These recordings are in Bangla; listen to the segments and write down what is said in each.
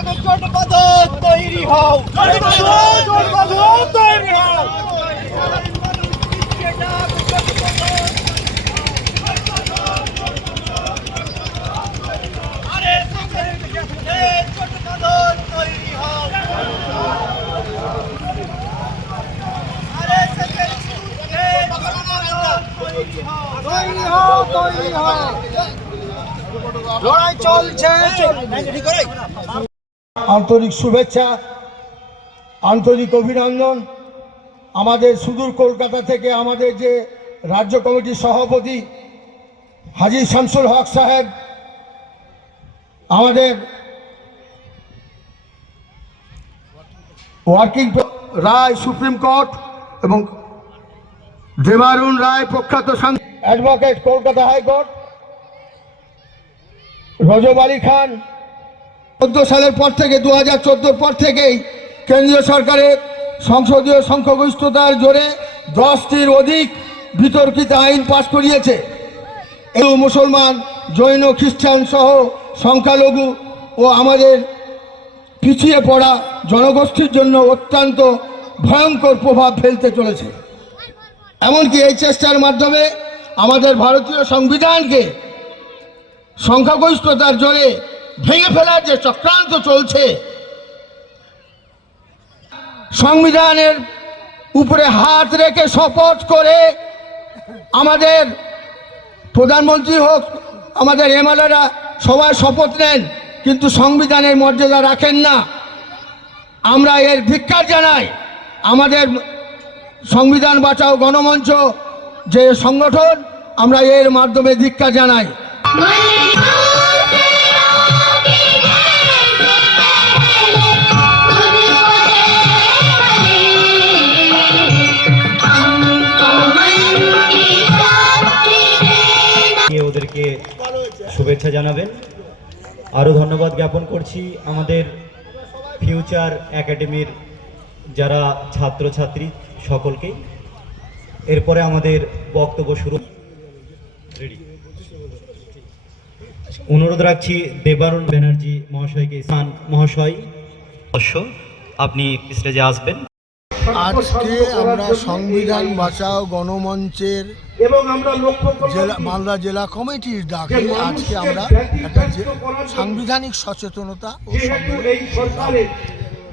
জোট বাঁধো তৈরি হও জোট বাঁধো জোট বাঁধো তৈরি হও তৈরি তৈরি লড়াই চলছে আন্তরিক শুভেচ্ছা, আন্তরিক অভিনন্দন। আমাদের সুদূর কলকাতা থেকে আমাদের যে রাজ্য কমিটির সভাপতি হাজি শামসুল হক সাহেব, আমাদের ওয়ার্কিং রায় সুপ্রিম কোর্ট এবং দেবারুণ রায় প্রখ্যাত advocate Kolkata high court, Rajab Ali Khan চোদ্দ সালের পর থেকে দু হাজার পর থেকেই কেন্দ্রীয় সরকারের সংসদীয় সংখ্যাগরিষ্ঠতার জোরে দশটির অধিক বিতর্কিত আইন পাশ করিয়েছে। এই মুসলমান, জৈন, খ্রিস্টান সহ সংখ্যালঘু ও আমাদের পিছিয়ে পড়া জনগোষ্ঠীর জন্য অত্যন্ত ভয়ঙ্কর প্রভাব ফেলতে চলেছে। এমনকি এই চেষ্টার মাধ্যমে আমাদের ভারতীয় সংবিধানকে সংখ্যাগরিষ্ঠতার জোরে ভেঙে ফেলার যে চক্রান্ত চলছে, সংবিধানের উপরে হাত রেখে শপথ করে আমাদের প্রধানমন্ত্রী হোক, আমাদের এমএলএরা সবাই শপথ নেন, কিন্তু সংবিধানের মর্যাদা রাখেন না। আমরা এর ধিক্কার জানাই, আমাদের সংবিধান বাঁচাও গণমঞ্চ, যে সংগঠন, আমরা এর মাধ্যমে ধিক্কার জানাই। শুভেচ্ছা জানাবেন। আরও ধন্যবাদ জ্ঞাপন করছি আমাদের ফিউচার একাডেমির যারা ছাত্রছাত্রী সকলকেই এরপরে আমাদের বক্তব্য শুরু। অনুরোধ রাখছি দেবারুণ ব্যানার্জি মহাশয়কে স্থান। মহাশয়। অবশ্য আপনি স্টেজে আসবেন। আজকে আমরা সংবিধান বাঁচাও গণমঞ্চের এবং আমরা লক্ষ্য জেলা মালদা জেলা কমিটির ডাকে আজকে আমরা একটা যে সাংবিধানিক সচেতনতা ও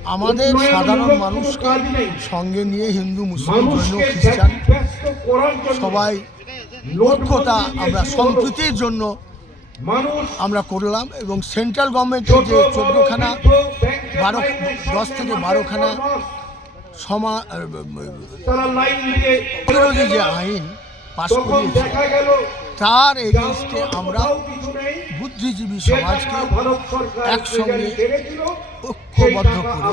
আমাদের সাধারণ মানুষকে সঙ্গে নিয়ে হিন্দু মুসলিম জৈন খ্রিস্টান সবাই লক্ষ্যতা আমরা সম্প্রীতির জন্য আমরা করলাম এবং সেন্ট্রাল গভর্নমেন্টের যে চোদ্দখানা বারো দশ থেকে বারোখানা সমা বিরোধী যে আইন পাশ করিয়েছে তার এগেনস্টে আমরা বুদ্ধিজীবী সমাজকে একসঙ্গে ঐক্যবদ্ধ করে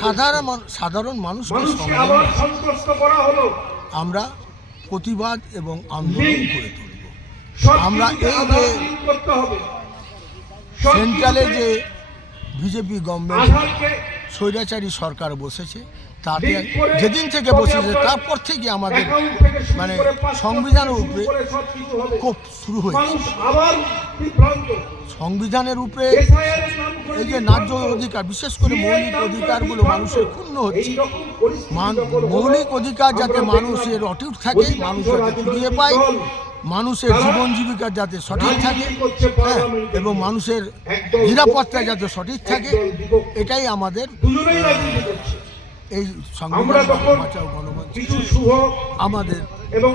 সাধারণ সাধারণ মানুষকে আমরা প্রতিবাদ এবং আন্দোলন করে তুলব। আমরা এই যে সেন্ট্রালে যে বিজেপি গভর্নমেন্ট স্বৈরাচারী সরকার বসেছে তাতে যেদিন থেকে বসেছে তারপর থেকে আমাদের মানে সংবিধানের উপরে কোপ শুরু হয়েছে। সংবিধানের উপরে এই যে ন্যায্য অধিকার বিশেষ করে মৌলিক অধিকারগুলো মানুষের ক্ষুণ্ণ হচ্ছে। মৌলিক অধিকার যাতে মানুষের অটুট থাকে মানুষ যাতে ফিরিয়ে পায়। মানুষের জীবন জীবিকা যাতে সঠিক থাকে হ্যাঁ এবং মানুষের নিরাপত্তা যাতে সঠিক থাকে এটাই আমাদের এই আমাদের এবং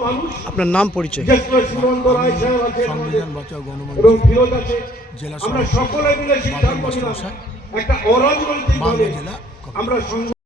মানুষ। আপনার নাম পরিচয়। সংবিধান বাঁচাও গণমঞ্চ জেলা সকলে মিলে একটা আমরা